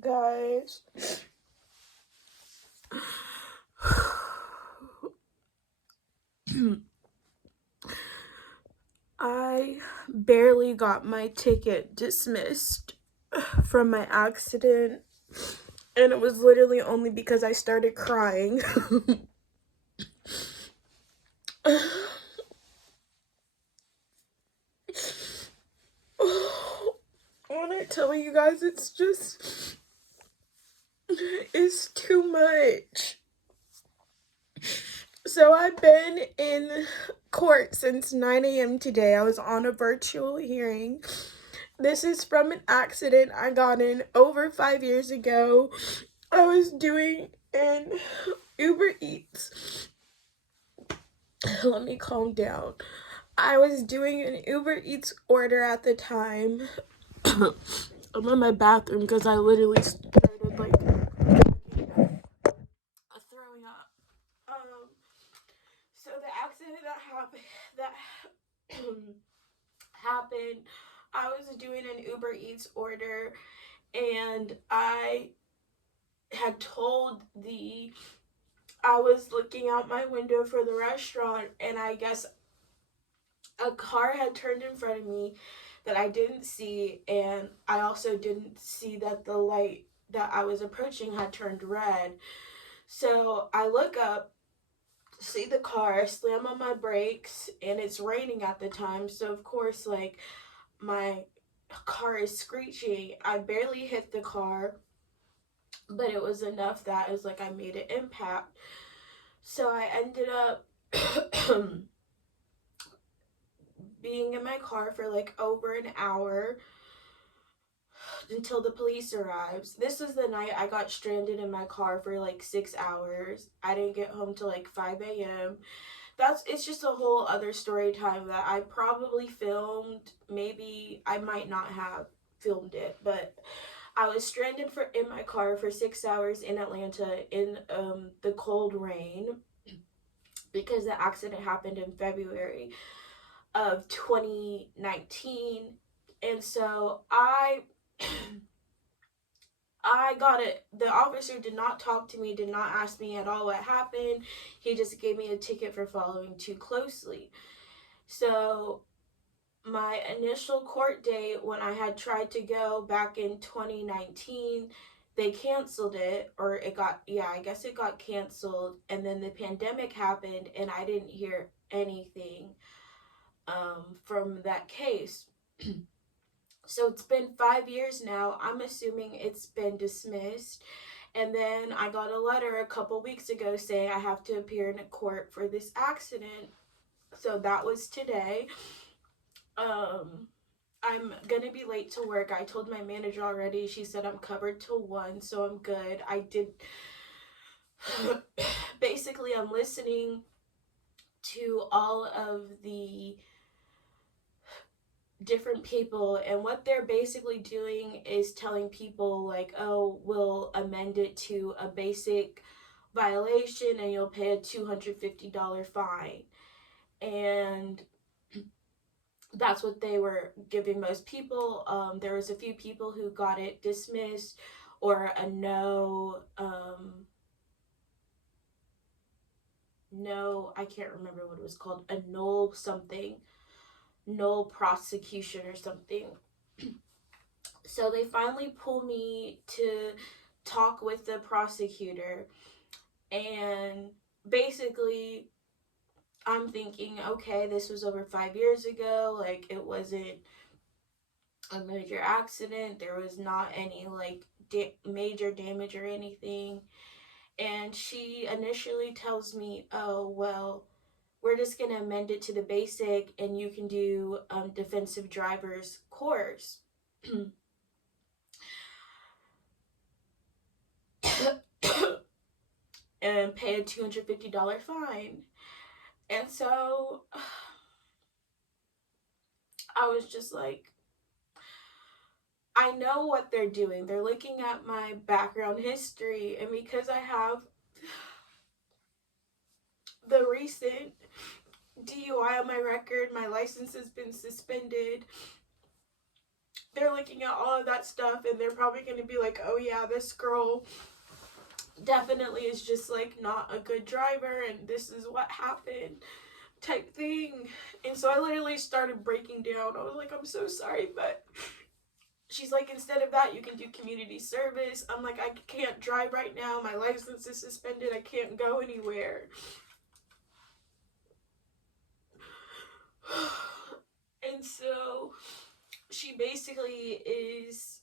Guys, I barely got my ticket dismissed from my accident, and it was literally only because I started crying. When I tell you guys, it's too much. So I've been in court since 9 a.m. today. I was on a virtual hearing. This is from an accident I got in over 5 years ago. I was doing an Uber Eats. Let me calm down. I was doing an Uber Eats order at the time. I'm in my bathroom because I literally started like throwing up. So the accident that happened, I was doing an Uber Eats order, and I had told I was looking out my window for the restaurant, and I guess a car had turned in front of me that I didn't see, and I also didn't see that the light that I was approaching had turned red. So I look up, see the car, slam on my brakes, and it's raining at the time. So of course, like, my car is screeching. I barely hit the car, but it was enough that it was like I made an impact. So I ended up being in my car for like over an hour until the police arrives. This was the night I got stranded in my car for like 6 hours. I didn't get home till like 5 a.m. It's just a whole other story time that I probably filmed. Maybe I might not have filmed it, but I was stranded in my car for 6 hours in Atlanta in the cold rain because the accident happened in February of 2019. And so I got it. The officer did not talk to me, did not ask me at all what happened. He just gave me a ticket for following too closely. So my initial court date, when I had tried to go back in 2019, they canceled it, or I guess it got canceled, and then the pandemic happened, and I didn't hear anything from that case. So it's been 5 years now. I'm assuming it's been dismissed. And then I got a letter a couple weeks ago saying I have to appear in a court for this accident. So that was today. I'm gonna be late to work. I told my manager already. She said I'm covered till 1, so I'm good. I did. Basically, I'm listening to all of the different people, and what they're basically doing is telling people like, oh, we'll amend it to a basic violation and you'll pay a $250 fine. And that's what they were giving most people. There was a few people who got it dismissed, or a no, I can't remember what it was called, a null something, null prosecution or something. So they finally pull me to talk with the prosecutor, and basically I'm thinking, okay, this was over 5 years ago, like it wasn't a major accident, there was not any like major damage or anything. And she initially tells me, oh well, we're just going to amend it to the basic and you can do defensive driver's course. And pay a $250 fine. And so I was just like, I know what they're doing. They're looking at my background history, and because I have the recent DUI on my record, my license has been suspended. they're looking at all of that stuff and they're probably going to be like, oh yeah, this girl definitely is just like not a good driver and this is what happened type thing. And so I literally started breaking down. I was like, I'm so sorry, but she's like, instead of that, you can do community service. I'm like, I can't drive right now. My license is suspended. I can't go anywhere. And so she basically is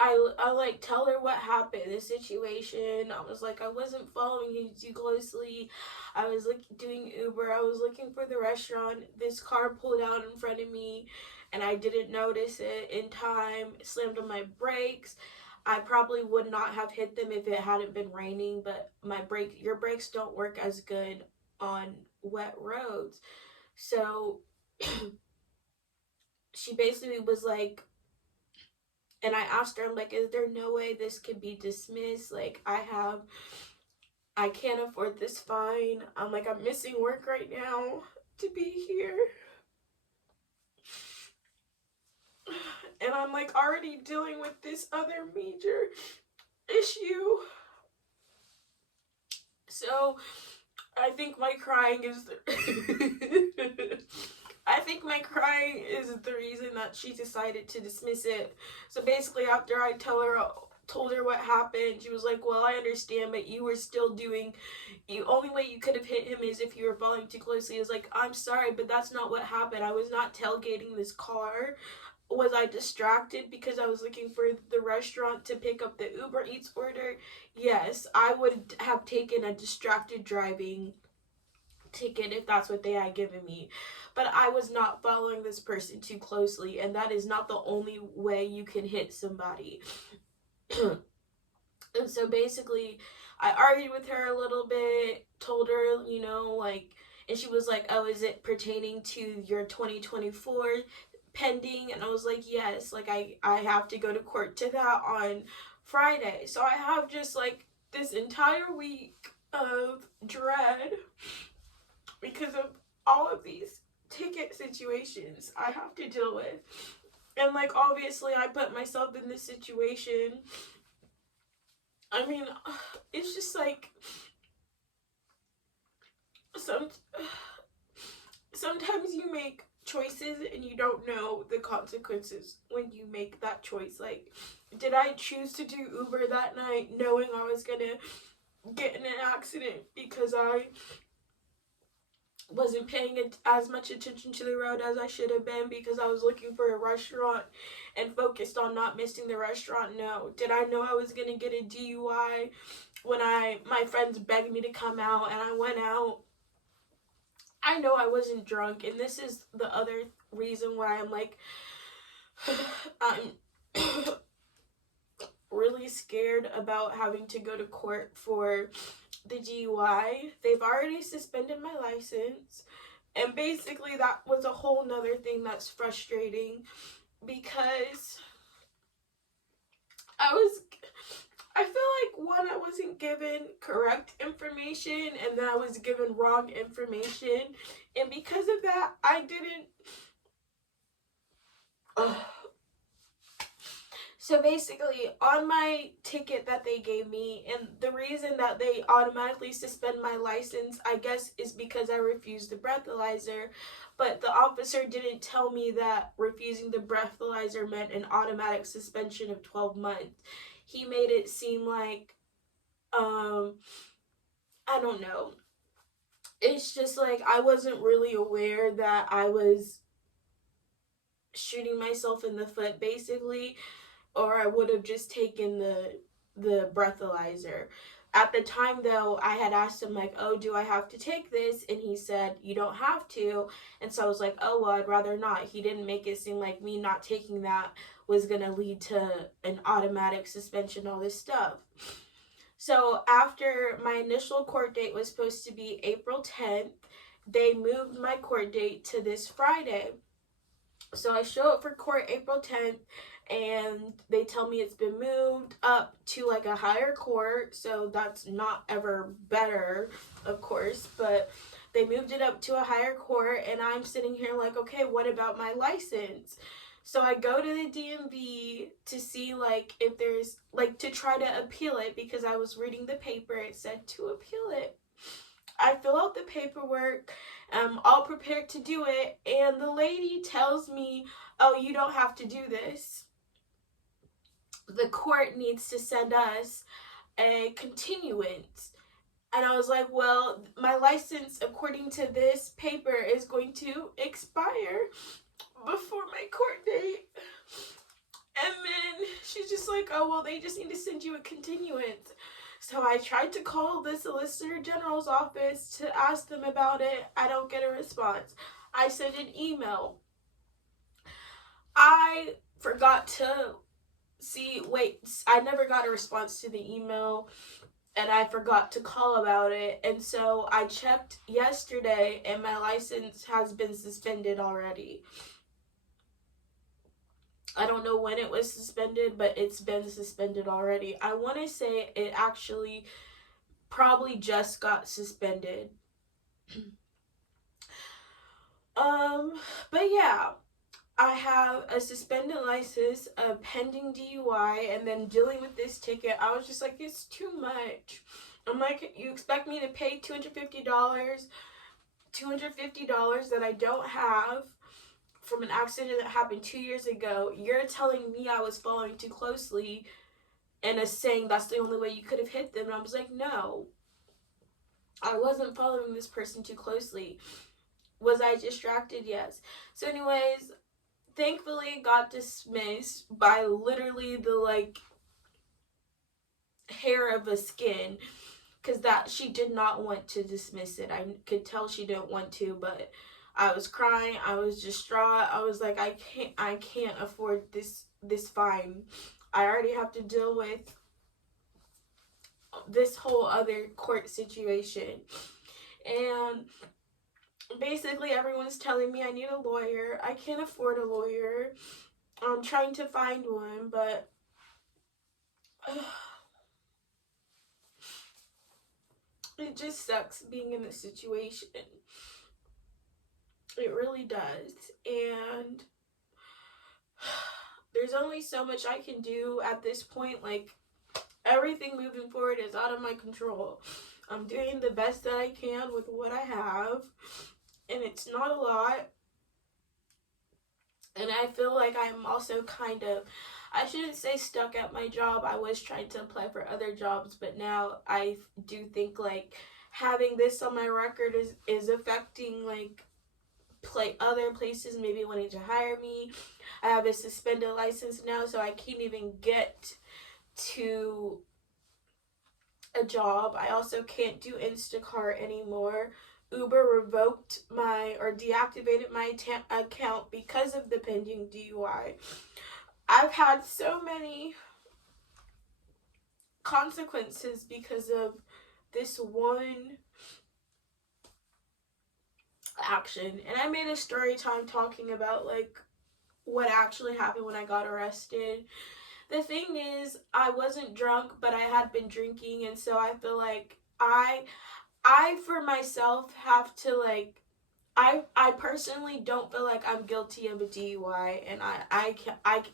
I like tell her what happened, the situation. I was like, I wasn't following you too closely. I was like doing Uber. I was looking for the restaurant. This car pulled out in front of me and I didn't notice it in time. It slammed on my brakes. I probably would not have hit them if it hadn't been raining, but your brakes don't work as good on wet roads. So she basically was like, and I asked her, I'm like, is there no way this could be dismissed? Like, I can't afford this fine. I'm like, I'm missing work right now to be here. And I'm like already dealing with this other major issue. So I think my crying is I think my crying is the reason that she decided to dismiss it. So basically, after I told her what happened, she was like, well, I understand, but you were still doing, the only way you could have hit him is if you were following too closely. I was like, I'm sorry, but that's not what happened. I was not tailgating this car. Was I distracted because I was looking for the restaurant to pick up the Uber Eats order? Yes, I would have taken a distracted driving ticket if that's what they had given me. But I was not following this person too closely, and that is not the only way you can hit somebody. And so basically, I argued with her a little bit, told her, like, and she was like, oh, is it pertaining to your 2024 pending? And I was like, yes, like I have to go to court to that on Friday. So I have just like this entire week of dread because of all of these ticket situations I have to deal with. And like, obviously I put myself in this situation. I mean, it's just like sometimes you make choices and you don't know the consequences when you make that choice. Like, did I choose to do Uber that night knowing I was gonna get in an accident because I wasn't paying as much attention to the road as I should have been because I was looking for a restaurant and focused on not missing the restaurant? No. Did I know I was gonna get a DUI when my friends begged me to come out and I went out? I know I wasn't drunk, and this is the other reason why I'm like, I'm really scared about having to go to court for the DUI. They've already suspended my license, and basically that was a whole nother thing that's frustrating because I feel like, one, I wasn't given correct information, and then I was given wrong information, and because of that, I didn't. So basically, on my ticket that they gave me, and the reason that they automatically suspend my license, I guess, is because I refused the breathalyzer, but the officer didn't tell me that refusing the breathalyzer meant an automatic suspension of 12 months. He made it seem like, I don't know. It's just like I wasn't really aware that I was shooting myself in the foot, basically, or I would have just taken the breathalyzer. At the time, though, I had asked him, like, oh, do I have to take this? And he said, you don't have to. And so I was like, oh, well, I'd rather not. He didn't make it seem like me not taking that was going to lead to an automatic suspension, all this stuff. So after my initial court date was supposed to be April 10th, they moved my court date to this Friday. So I show up for court April 10th, and they tell me it's been moved up to like a higher court, so that's not ever better, of course, but They moved it up to a higher court, and I'm sitting here like, okay, what about my license? So I go to the DMV to see like if there's like to try to appeal it, because I was reading the paper, it said to appeal it. I fill out the paperwork, I'm all prepared to do it, and the lady tells me, oh, you don't have to do this. The court needs to send us a continuance. And I was like, well, my license, according to this paper, is going to expire before my court date. And then she's just like, oh, well, they just need to send you a continuance. So I tried to call the Solicitor General's office to ask them about it. I don't get a response. I sent an email. I forgot to I never got a response to the email, and I forgot to call about it. And so I checked yesterday, and my license has been suspended already. I don't know when it was suspended, but it's been suspended already. I want to say it actually probably just got suspended. But yeah, I have a suspended license, a pending DUI, and then dealing with this ticket. I was just like, it's too much. I'm like, you expect me to pay $250 that I don't have from an accident that happened 2 years ago. You're telling me I was following too closely and is saying that's the only way you could have hit them. And I was like, no, I wasn't following this person too closely. Was I distracted? Yes. So anyways, thankfully it got dismissed by literally the like hair of a skin, because that she did not want to dismiss it. I could tell she didn't want to, but I was crying, I was distraught. I was like, I can't afford this fine. I already have to deal with this whole other court situation. And basically everyone's telling me I need a lawyer. I can't afford a lawyer. I'm trying to find one, but it just sucks being in this situation. It really does. And there's only so much I can do at this point. Like, everything moving forward is out of my control. I'm doing the best that I can with what I have, and it's not a lot. And I feel like I'm also kind of, I shouldn't say stuck at my job. I was trying to apply for other jobs, but now I do think like having this on my record is affecting like other places maybe wanting to hire me. I have a suspended license now, so I can't even get to a job. I also can't do Instacart anymore. Uber revoked or deactivated my account because of the pending DUI. I've had so many consequences because of this one action. And I made a story time talking about like what actually happened when I got arrested. The thing is, I wasn't drunk, but I had been drinking, and so I feel like I for myself have to like, I personally don't feel like I'm guilty of a DUI, and I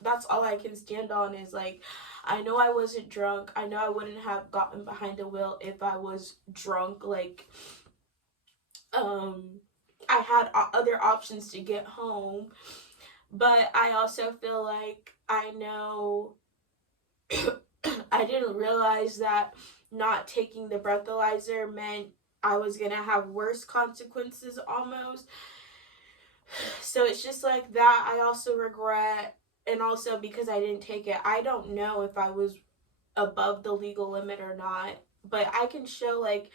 that's all I can stand on is like, I know I wasn't drunk. I know I wouldn't have gotten behind the wheel if I was drunk. Like, I had other options to get home, but I also feel like I know I didn't realize that not taking the breathalyzer meant I was gonna have worse consequences almost. So it's just like that. I also regret, and also because I didn't take it, I don't know if I was above the legal limit or not, but I can show like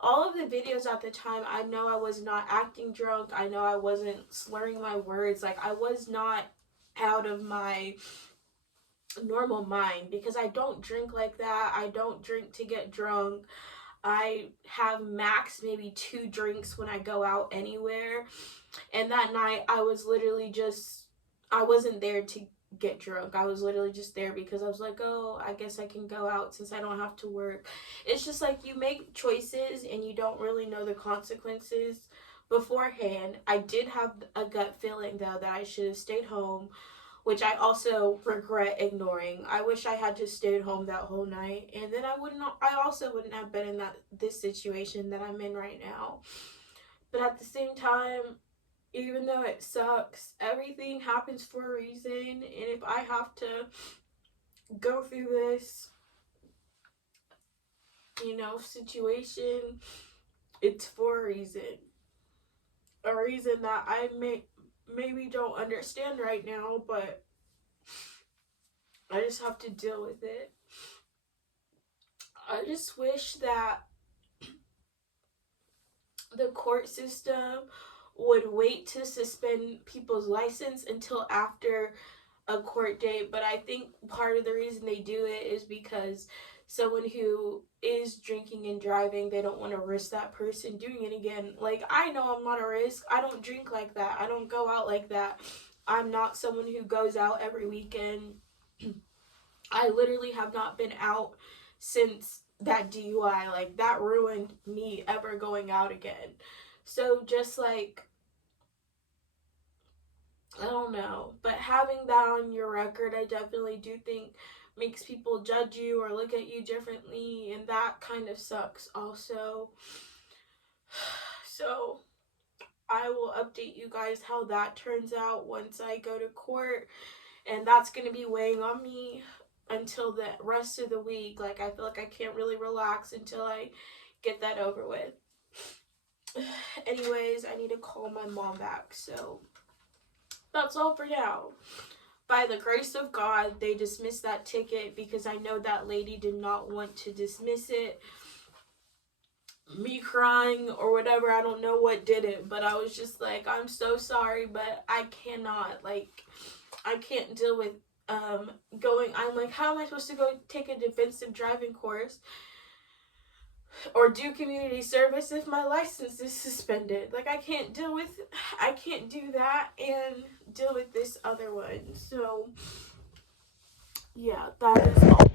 all of the videos at the time. I know I was not acting drunk. I know I wasn't slurring my words. Like, I was not out of my normal mind, because I don't drink like that. I don't drink to get drunk. I have max maybe 2 drinks when I go out anywhere. And that night I was literally just, I wasn't there to get drunk. I was literally just there because I was like, oh, I guess I can go out since I don't have to work. It's just like you make choices and you don't really know the consequences beforehand. I did have a gut feeling though that I should have stayed home, which I also regret ignoring. I wish I had just stayed home that whole night, and then I also wouldn't have been in this situation that I'm in right now. But at the same time, even though it sucks, everything happens for a reason, and if I have to go through this, situation, it's for a reason. A reason that I maybe don't understand right now, but I just have to deal with it. I just wish that the court system would wait to suspend people's license until after a court date, but I think part of the reason they do it is because someone who is drinking and driving, they don't want to risk that person doing it again. Like, I know I'm not a risk. I don't drink like that. I don't go out like that. I'm not someone who goes out every weekend. I literally have not been out since that DUI. Like, that ruined me ever going out again. So just like, I don't know, but having that on your record, I definitely do think makes people judge you or look at you differently, and that kind of sucks also. So I will update you guys how that turns out once I go to court, and that's going to be weighing on me until the rest of the week. Like, I feel like I can't really relax until I get that over with. Anyways, I need to call my mom back, so that's all for now. By the grace of God, they dismissed that ticket because I know that lady did not want to dismiss it. Me crying or whatever, I don't know what did it, but I was just like, I'm so sorry, but I cannot, like, I can't deal with going. I'm like, how am I supposed to go take a defensive driving course or do community service if my license is suspended? Like, I can't do that and deal with this other one. So yeah, that is all.